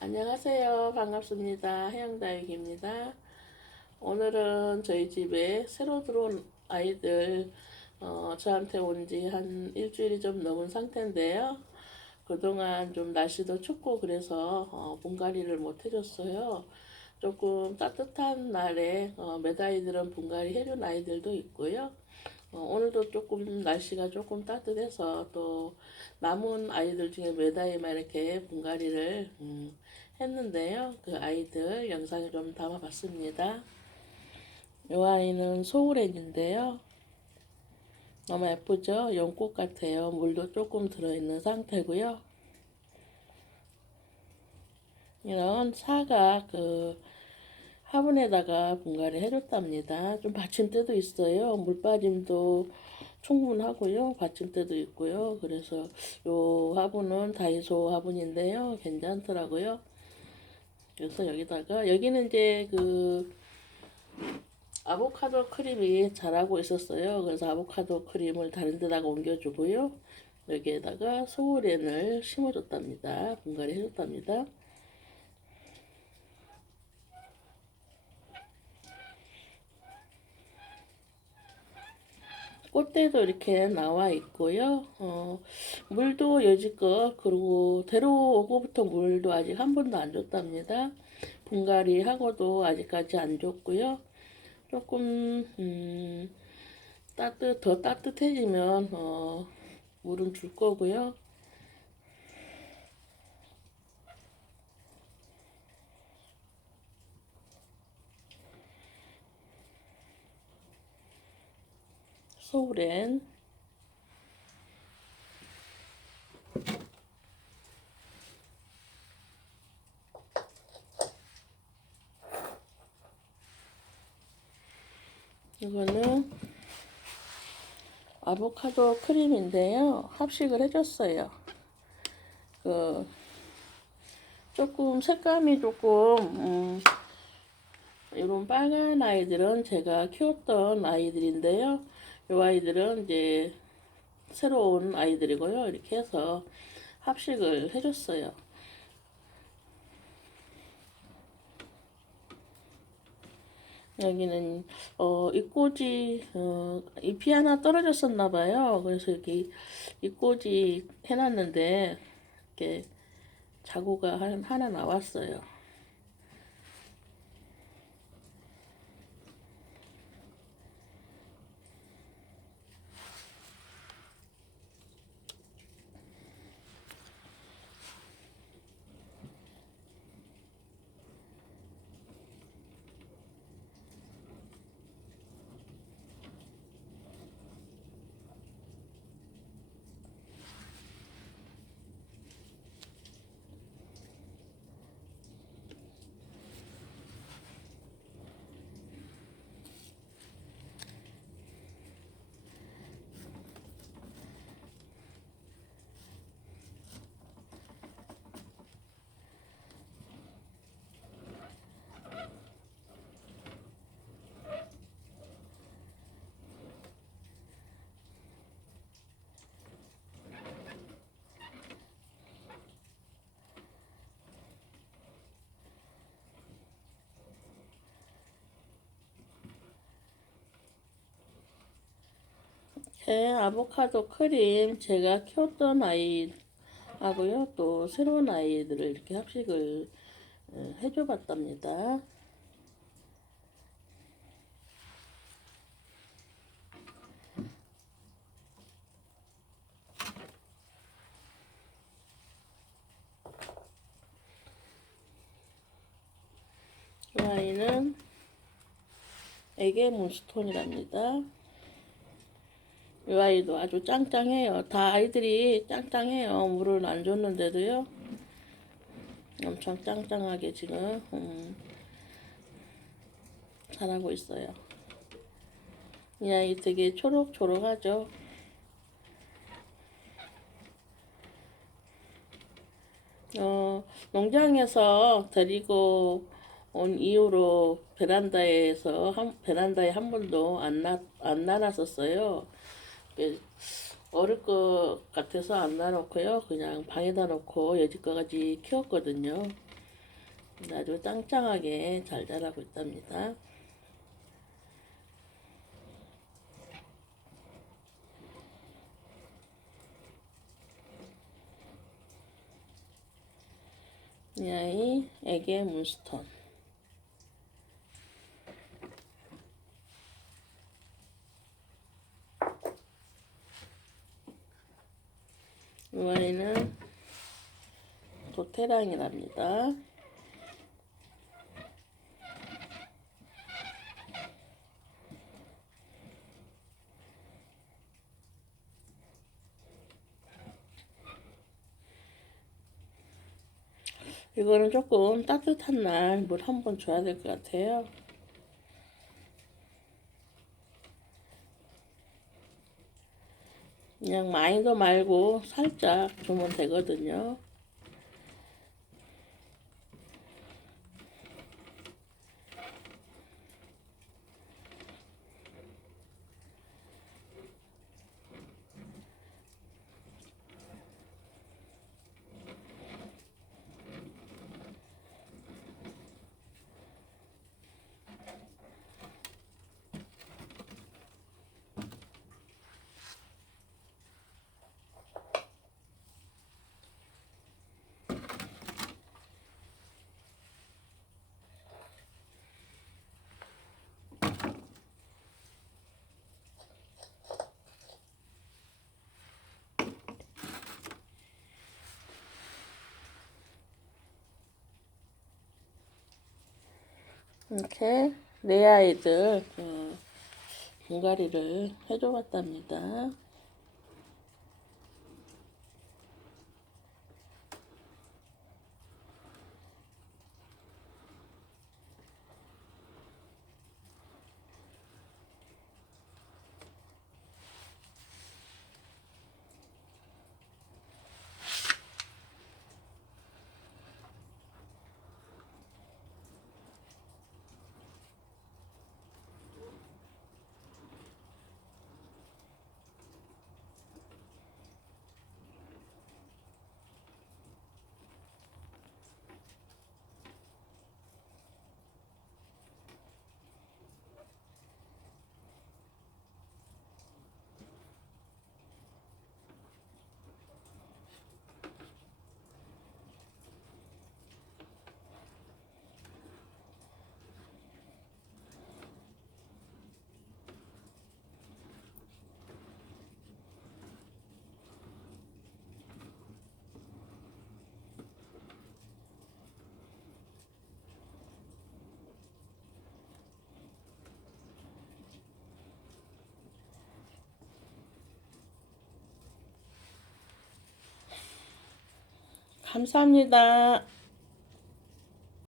안녕하세요. 반갑습니다. 해양다육입니다. 오늘은 저희 집에 새로 들어온 아이들 어, 저한테 온 지 한 일주일이 좀 넘은 상태인데요. 그동안 좀 날씨도 춥고 그래서 어, 분갈이를 못 해줬어요. 조금 따뜻한 날에 어, 몇 아이들은 분갈이 해준 아이들도 있고요. 어, 오늘도 조금 날씨가 조금 따뜻해서 또 남은 아이들 중에 몇 아이만 이렇게 분갈이를 음, 했는데요. 그 아이들 영상을 좀 담아봤습니다. 이 아이는 소울앤인데요. 너무 예쁘죠? 연꽃 같아요. 물도 조금 들어있는 상태고요. 이런 사과 그 화분에다가 분갈이 해줬답니다. 좀 받침대도 있어요. 물 빠짐도 충분하고요. 받침대도 있고요. 그래서 요 화분은 다이소 화분인데요. 괜찮더라고요. 그래서 여기다가 여기는 이제 그 아보카도 크림이 자라고 있었어요. 그래서 아보카도 크림을 다른 데다가 옮겨주고요. 여기에다가 소울앤을 심어줬답니다. 분갈이 해줬답니다. 꽃대도 이렇게 나와 있고요. 어, 물도 여지껏 그리고 데려오고부터 물도 아직 한 번도 안 줬답니다. 분갈이 하고도 아직까지 안 줬고요. 조금 음, 따뜻 더 따뜻해지면 어, 물은 줄 거고요. 소울엔 이거는 아보카도 크림인데요. 합식을 해줬어요. 그 조금 색감이 조금 음, 이런 빨간 아이들은 제가 키웠던 아이들인데요. 이 아이들은 이제 새로운 아이들이고요. 이렇게 해서 합식을 해줬어요. 여기는 어 잎꽂이 어 잎이 하나 떨어졌었나 봐요. 그래서 이렇게 잎꽂이 해놨는데 이렇게 자구가 한, 하나 나왔어요. 네, 아보카도 크림 제가 키웠던 아이 하고요. 또 새로운 아이들을 이렇게 합식을 어, 해줘 봤답니다. 이 아이는 에게 몬스톤이랍니다. 이 아이도 아주 짱짱해요. 다 아이들이 짱짱해요. 물을 안 줬는데도요. 엄청 짱짱하게 지금 음, 자라고 있어요. 이 아이 되게 초록초록하죠. 어, 농장에서 데리고 온 이후로 베란다에서 한, 베란다에 한 번도 안, 나, 안 나눴었어요. 그 어릴 것 같아서 안 놔놓고요. 그냥 방에다 놓고 여지껏까지 키웠거든요. 아주 짱짱하게 잘 자라고 있답니다. 이 아이 애기 문스톤 이 아이는 도테랑이랍니다. 이거는 조금 따뜻한 날 물 한 번 줘야 될 것 같아요. 그냥 많이도 말고 살짝 주면 되거든요. 이렇게 네 아이들 어, 분갈이를 해줘봤답니다. 감사합니다.